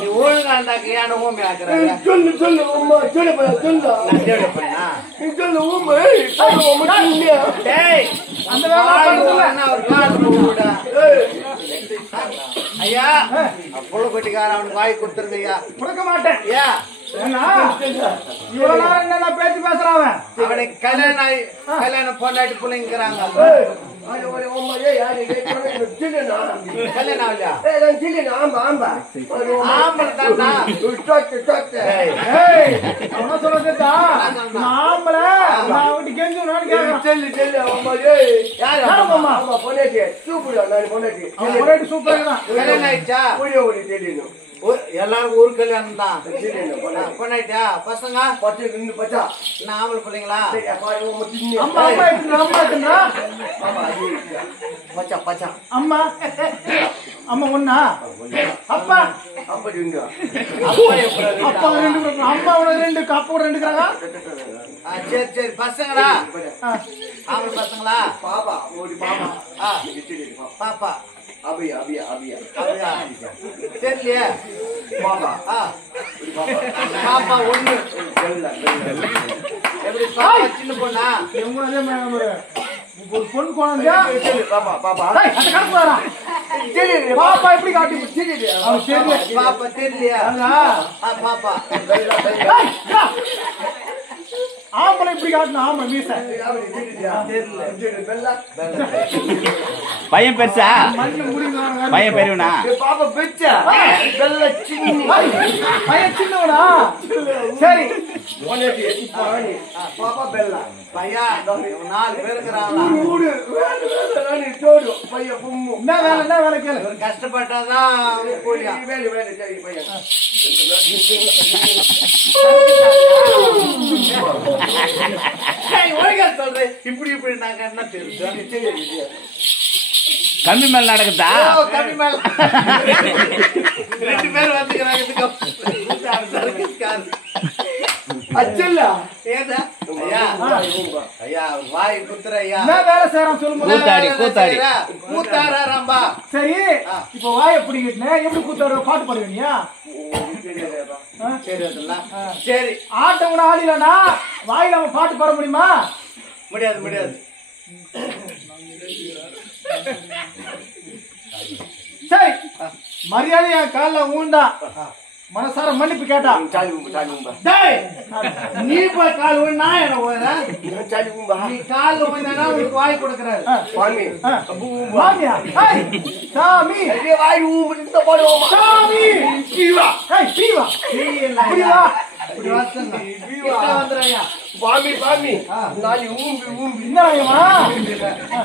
நீ ஒழுங்கா இருந்தாக்க ஏன் ஊமை ஆக்குறாங்க சொல்லு சொல்லு உம்மா சொல்லு சொல்லு நான் தேடி பண்ணா நீ சொல்லு உம்மா டேய் அந்த அவர் கால் போடுடா ஐயா புள்ள கொட்டிக்கார அவனுக்கு வாய் கொடுத்துருங்க ஐயா கொடுக்க மாட்டேன் ஐயா இவ்வளவு நேரம் என்ன பேச்சு பேசுறான் அவனுக்கு கல்யாணம் பொண்டாட்டி பிள்ளைங்கிறாங்க கல்யாணம் இல்லையா ஆம்பளை தான்டா சொல்றதா ஆம்பளை நான் விட்டு கெஞ்சு சூப்பர் கல்யாணம் ஆயிடுச்சா எல்லாரும் ஊர் கல்யாணம் தான் பொண்ணாயிட்டா பசங்க நான் ஆம்பளை பிள்ளைங்களா பச்சா பச்சா அம்மா அம்மா ஒண்ணா அப்பா அப்பா ரெண்டு அம்மா ரெண்டு அப்பா ரெண்டுக்கிறாங்க சரி சரி பசங்களா ஆம்பளை பசங்களா பாப்பா பாப்பா அபியா அபியா அபியா அபியா தெரியலையே பாப்பா பாப்பா ஒண்ணு எப்படி பாப்பா சின்ன பொண்ணா ஒரு பொண்ணு குழந்தை பாப்பா பாப்பா பாப்பா எப்படி காட்டி பாப்பா தெரியலையா பாப்பா ஆம்பளை இப்படி காட்டணும் ஆமா மீச பையன் பெருசா பையன் பெரியவனா பாப்பா பெருசா பையன் சின்னவனா சரி பாப்பா பெல்லா பையா 4 பேர் இருக்கிறாங்களா பையன் பொம்மு என்ன வேலை கேளு கஷ்டப்பட்டாதான் வேலை வேலை பையன் சொல்றேன் இப்படி இப்படி நாங்க என்ன தெரியும் கம்மி மேல நடக்குதா கம்மி மேல 2 பேர் வந்துக்கிறாங்க அச்சல்ல ஏதா ஐயா ஐயா வாய் குத்துற ஐயா என்ன வேலை செய்யறான் சொல்லுங்க கூத்தாரம்பா சரி இப்ப வாய் எப்படி எப்படி கூத்தாரு பாட்டு பாடுவீங்க சரி ஆட்டம் கூட ஆடிலடா வாயில நம்ம பாட்டு பாட முடியுமா முடியாது முடியாது சரி மரியாதை என் கால ஊண்டா மனசார மன்னிப்பு கேட்டா நீ போய் கால் ஊன் நான் என்ன போறேன் நீ கால் ஊனா உனக்கு வாய் கொடுக்கறாரு மாமியா சாமி வாய் ஊம்பு போடுவோம் சாமி பீவா பீவா பீவா இப்படி வாசங்க வந்துறாயா பாமி பாமி நாளை ஊம்பி ஊம்பி என்னடா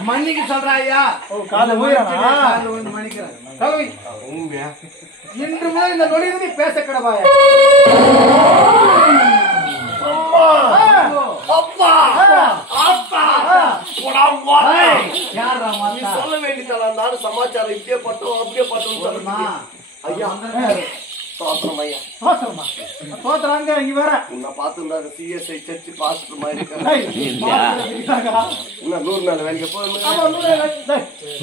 மன்னிக்கு சொல்றாயா ஓ கால ஊயறானா கால் ஊன் மன்னிக்கிறேன் கவி ஊம்பியா இன்று முதல் இந்த நொடியில் நீ பேச கடவாயா அப்பா அப்பா யாரா மாத்தா சொல்ல வேண்டியதெல்லாம் நானும் சமாச்சாரம் இப்படியே பட்டோம் அப்படியே பட்டோம் சொல்லுமா ஐயா சோத்திரம் ஐயா சோத்திரமா சோத்திரம் இங்க வேற உன்னை பார்த்துருந்தாங்க சிஎஸ்ஐ சர்ச்சு பாஸ்டர் மாதிரி இல்லையா இன்னும் 100 நாள் வேலைக்கு போய்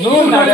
100 நாள்